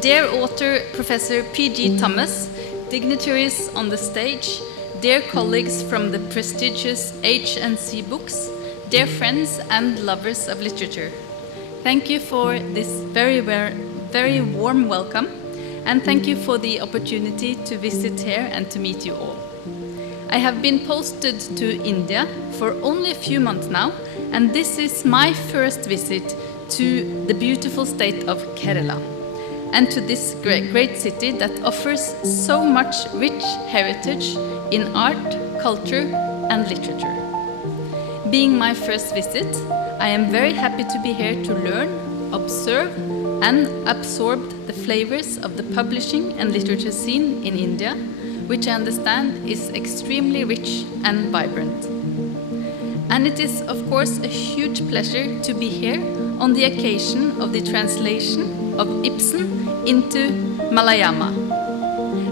Dear author Professor P.G. Thomas, dignitaries on the stage, dear colleagues from the prestigious H&C Books, dear friends and lovers of literature, thank you for this very warm welcome, and thank you for the opportunity to visit here and to meet you all. I have been posted to India for only a few months now, and this is my first visit to the beautiful state of Kerala, and to this great city that offers so much rich heritage in art, culture and literature. Being my first visit, I am very happy to be here to learn, observe and absorb the flavors of the publishing and literature scene in India, which I understand is extremely rich and vibrant. And it is of course a huge pleasure to be here on the occasion of the translation of Ibsen into Malayama.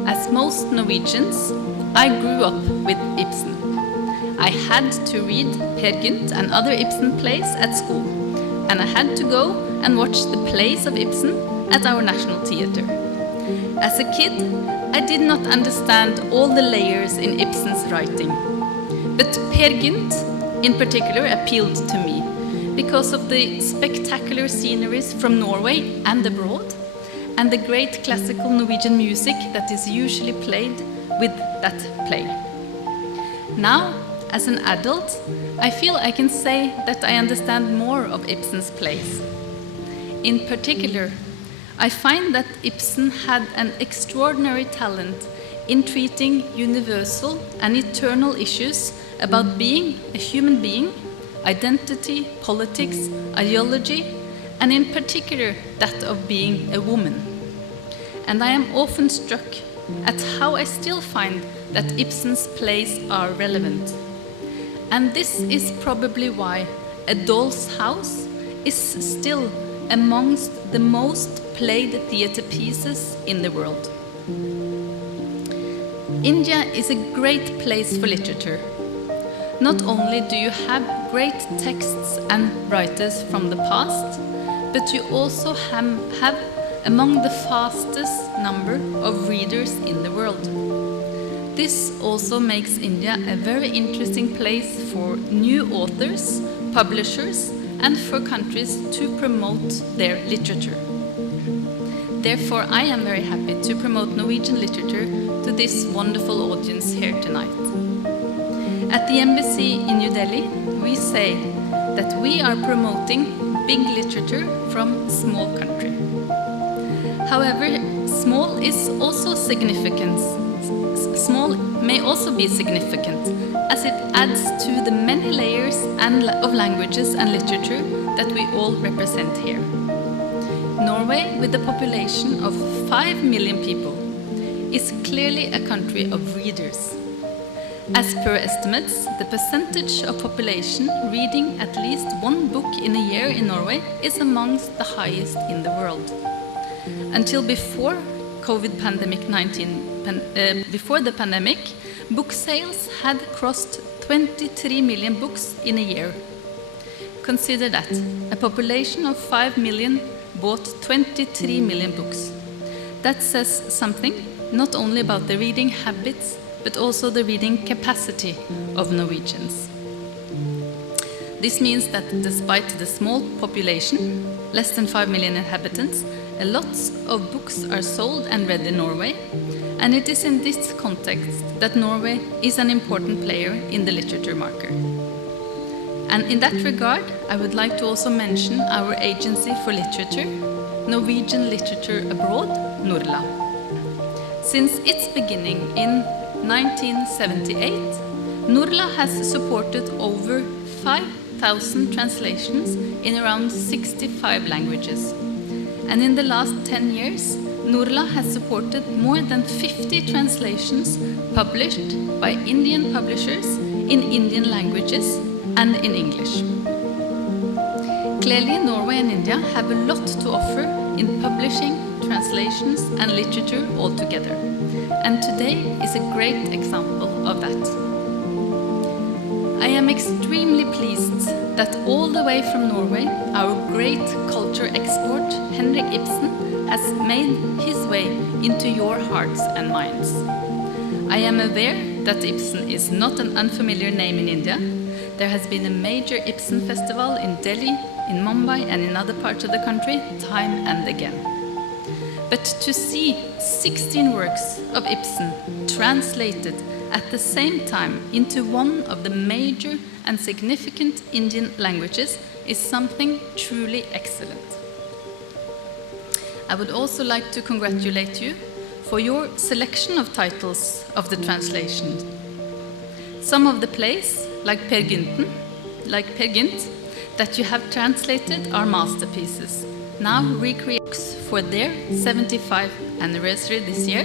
As most Norwegians, I grew up with Ibsen. I had to read Peer Gynt and other Ibsen plays at school, and I had to go and watch the plays of Ibsen at our National Theatre. As a kid, I did not understand all the layers in Ibsen's writing, but Peer Gynt in particular appealed to me because of the spectacular sceneries from Norway and abroad, and the great classical Norwegian music that is usually played with that play. Now, as an adult, I feel I can say that I understand more of Ibsen's plays. In particular, I find that Ibsen had an extraordinary talent in treating universal and eternal issues about being a human being, identity, politics, ideology, and in particular that of being a woman. And I am often struck at how I still find that Ibsen's plays are relevant. And this is probably why A Doll's House is still amongst the most played theatre pieces in the world. India is a great place for literature. Not only do you have great texts and writers from the past, but you also have among the fastest number of readers in the world. This also makes India a very interesting place for new authors, publishers, and for countries to promote their literature. Therefore, I am very happy to promote Norwegian literature to this wonderful audience here tonight. At the embassy in New Delhi, we say that we are promoting big literature from a small country. However, small is also significant. Small may also be significant, as it adds to the many layers of languages and literature that we all represent here. Norway, with a population of 5 million people, is clearly a country of readers. As per estimates, the percentage of population reading at least one book in a year in Norway is amongst the highest in the world. Until before before the pandemic, book sales had crossed 23 million books in a year. Consider that a population of 5 million bought 23 million books. That says something not only about the reading habits, but also the reading capacity of Norwegians. This means that despite the small population, less than 5 million inhabitants, lots of books are sold and read in Norway, and it is in this context that Norway is an important player in the literature market. And in that regard, I would like to also mention our agency for literature, Norwegian Literature Abroad, NORLA. Since its beginning in 1978, NORLA has supported over 5,000 translations in around 65 languages. And in the last 10 years, NORLA has supported more than 50 translations published by Indian publishers in Indian languages and in English. Clearly, Norway and India have a lot to offer in publishing, translations and literature altogether. And today is a great example of that. I am extremely pleased that all the way from Norway, our great culture expert, Henrik Ibsen, has made his way into your hearts and minds. I am aware that Ibsen is not an unfamiliar name in India. There has been a major Ibsen festival in Delhi, in Mumbai, and in other parts of the country, time and again. But to see 16 works of Ibsen translated at the same time into one of the major and significant Indian languages is something truly excellent. I would also like to congratulate you for your selection of titles of the translation. Some of the plays, like Per Gynt, that you have translated are masterpieces, now recreated for their 75th anniversary this year.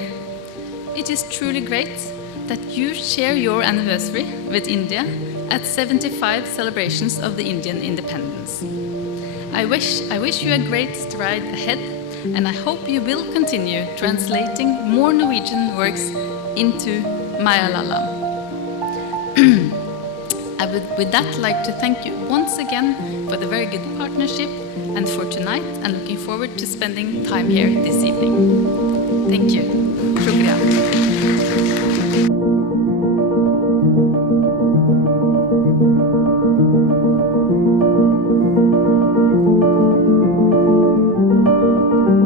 It is truly great that you share your anniversary with India at 75 celebrations of the Indian independence. I wish you a great stride ahead, and I hope you will continue translating more Norwegian works into Malayalam. I would with that like to thank you once again for the very good partnership and for tonight, and looking forward to spending time here this evening. Thank you. Shukriya.